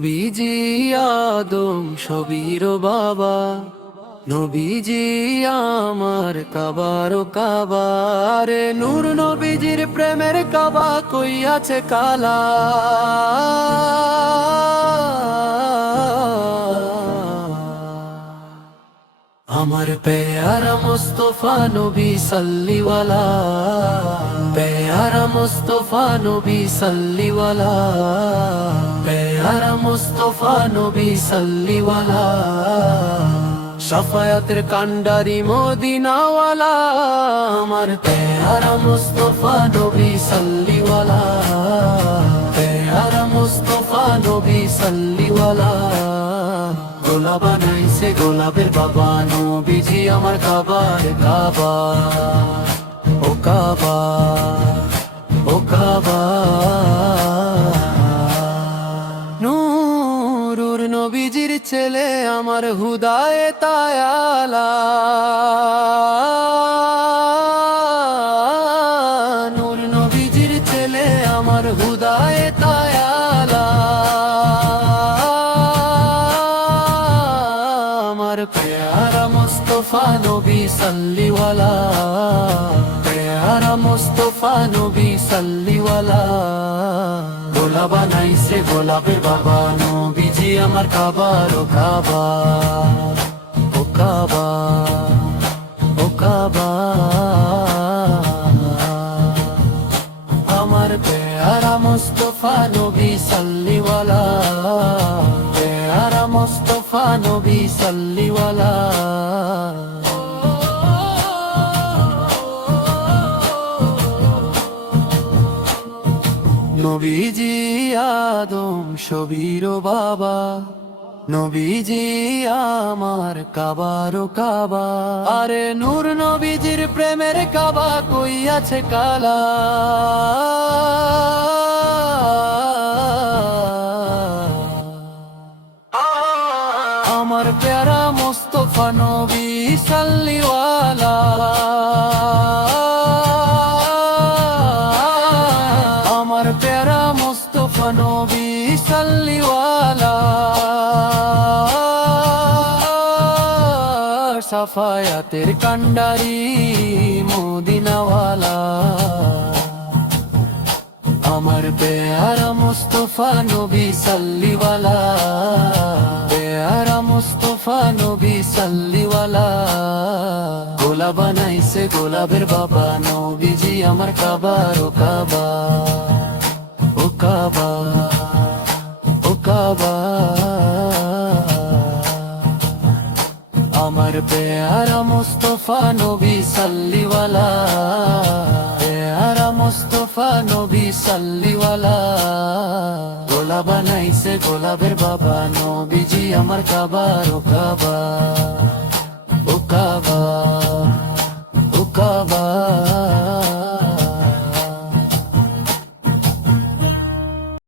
নবীজি আদম সবির বাবা, নবীজি আমার কাবার কাবা। রে নূর নবীজির প্রেমের কাবা কই আছে কালা। আমার প্যারা মুস্তফা নবী সাল্লিওয়ালা, প্যারা মুস্তফা নবী সাল্লিওয়ালা, প্যারা মুস্তফা নবী সাল্লিওয়ালা। শাফায়াতের কান্ডারি মদিনাওয়ালা, আমার প্যারা মুস্তফা নবী সাল্লিওয়ালা, প্যারা মুস্তফা নবী সাল্লিওয়ালা। গোলা বানাইছে গোলাপের বাবা, নবীজি আমার কাবার কাবা। ও কাবা, ও কাবা। নূর নবীজির ছেলে আমার হুদায়েত আলা। নূর নবীজির ছেলে আমার হুদায়েত আলা। প্যারা মুস্তফা নবী সাল্লিওয়ালা, প্যারা মুস্তফা নবী সাল্লিওয়ালা। গোলা বানাইছে গোলাপের বাবা, নবীজি আমার কাবার ও কাবা। ও কাবা, ও কাবা। আমার প্যারা মুস্তফা নবী সাল্লিওয়ালা, প্যারা মুস্তফা নবী সাল্লিওয়ালা। নবীজি আদম সবির বাবা, নবীজি আমার কাবার কাবা। আরে নূর নবীজির প্রেমের কাবা কই আছে কালা। আমার প্যারা মুস্তফা নবী সাল্লিওয়ালা, আমার প্যারা মুস্তফা নবী সাল্লিওয়ালা। শাফায়াতের কান্ডারি মদিনাওয়ালা, আমার প্যারা মুস্তফা নবী সাল্লিওয়ালা, প্যারা মুস্তফা নবী সাল্লিওয়ালা। গোলা বানাইছে গোলাপের বাবা, নবীজি আমার কাবার ও কাবা। ও কাবা, ও কাবা। আমার প্যারা মুস্তফা নবী সাল্লিওয়ালা, প্যারা মুস্তফা নবী সাল্লিওয়ালা। গোলা বানাইছে গোলাপের বাবা, নবীজি আমার কাবার ও কাবা।